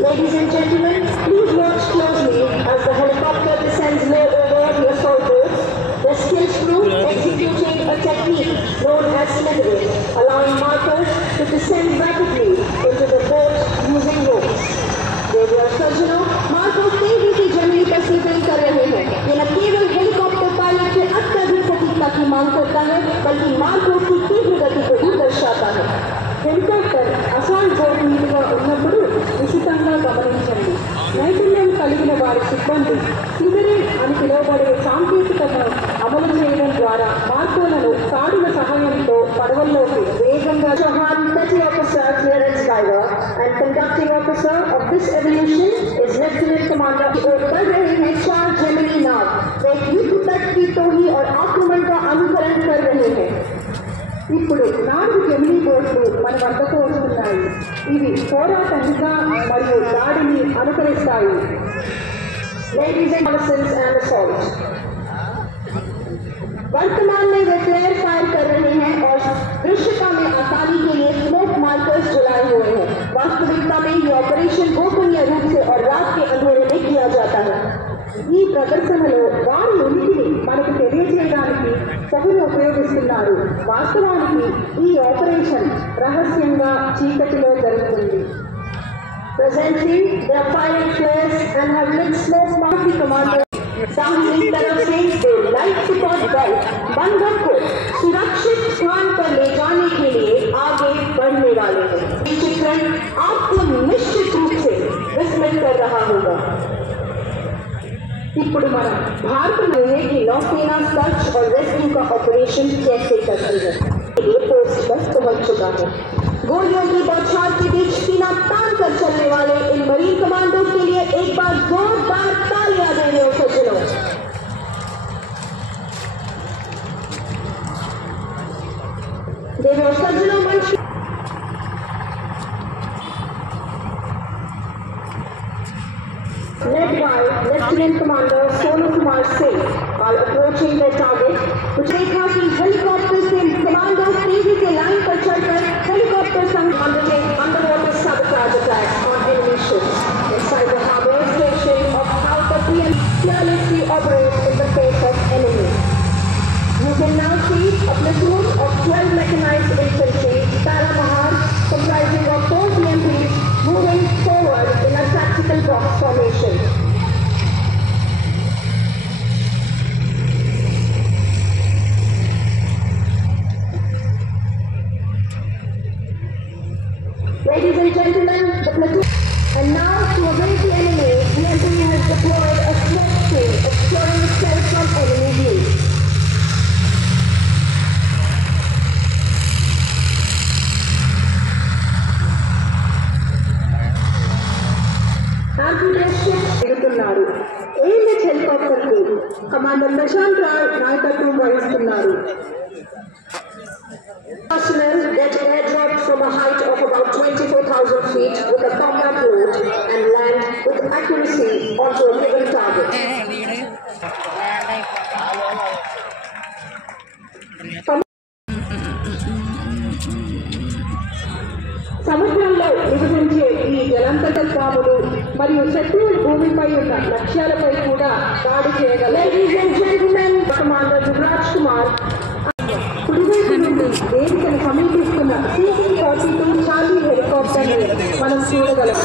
Ladies and gentlemen, please watch closely as the helicopter descends low over the assault boats. The skilled crew executing a technique known as slithering, allowing markers to descend rapidly into the boat using ropes. Radio सर्जनों Marcos तेजी से जमीन पर sleeping कर रहे हैं। ये न केवल हेलीकॉप्टर पायलट से अत्यधिक सटीकता की मांग करता है, बल्कि मार्कोस की तीव्र गति को भी दर्शाता है। हेलीकॉप्टर అసాల్ట్ బోట్ మీదుగా ఉన్నప్పుడు నిశితంగా గమనించండి. నైపుణ్యం కలిగిన వారి సిబ్బంది స్లిథరింగ్ అని పిలువబడే సాంకేతికతను అమలు చేయడం ద్వారా మార్కోలను తాడుల సహాయంతో పడవల్లోకి వేగంగా Petty Officer Clearance Diver and Conducting Officer of this evolution is Lieutenant Commander बढ़ रहे हैं 4 जेमिनी नाव वे युद्ध तट की टोही और आक्रमण का अनुकरण कर रहे हैं. ఇప్పుడు 4 జెమినీ బోట్లు మన వద్దకు వస్తున్నాయి. ఇవి పోరాటానిగా మరియు దాడిని అనుకరిస్తాయి. Ladies and Reconnaissance and Assault. वर्तमान में वे फ्लेयर फायर कर रहे हैं और दृश्यता में आसानी के लिए स्मोक मार्कर्स जलाए हुए हैं. वास्तविकता में ये ऑपरेशन गोपनीय रूप से और रात के अंधेरे में किया जाता है. ఈ ప్రదర్శనలో వారి ఉనికిని మనకు తెలియజేయడానికి పొగను ఉపయోగిస్తున్నారు. వాస్తవానికి ఈ ఆపరేషన్ రహస్యంగా చీకటిలో జరుగుతుంది. Presently, they are firing flares and have lit smoke marking commander. दाहिनी तरफ से दो लाइफ सपोर्ट बल बंधक को सुरक्षित स्थान पर ले जाने के लिए आगे बढ़ने वाले हैं. ये चित्रण आपको निश्चित रूप से विस्मित कर रहा होगा. ఇప్పుడు మనం भारत में कि नौसेना सर्च और रेस्क्यू का ऑपरेशन कैसे करती है. ये पोस्ट पर पहुंच चुका है. गोलियों की बौछार के बीच सीना तान कर चलने वाले इन मरीन कमांडो के लिए एक बार जोरदार तालियां दे रहे हो सज्जनों. देवो सज्जनों मंच led by Lieutenant Commander Sonu Kumar Singh are approaching their target. कुछ देखा कि हेलीकॉप्टर से कमांडो तेजी से लाइन पर चढ़कर हेलीकॉप्टर संग underwater sabotage attacks on enemy ships inside the harbor station of how the PM fearlessly operates in the face of enemy. You can now see a platoon of 12 mechanized infantry Paramahar comprising of 4 PMPs moving forward in a tactical box formation. Ladies and gentlemen, the platoon. And now to evade the enemy, the enemy has deployed a smoke screen obscuring itself from enemy view. AMH helicopter కు commander Prashanth Roy నాయకత్వం వహిస్తున్నారు. Personnel get airdropped from a height of about 24,000 feet with a combat load and land with accuracy onto a given target. సముద్రంలో నివసించే ఈ జలంతట పాములు మరియు శత్రువుల భూమిపై ఉన్న లక్ష్యాలపై కూడా దాడి చేయగలరు. Ladies and gentlemen, Commander Yuvraj Kumar కుడివైపు నుండి వేదికను సమీపిస్తున్న CC-42 చార్లీ హెలికాప్టర్ మనం చూడగలం.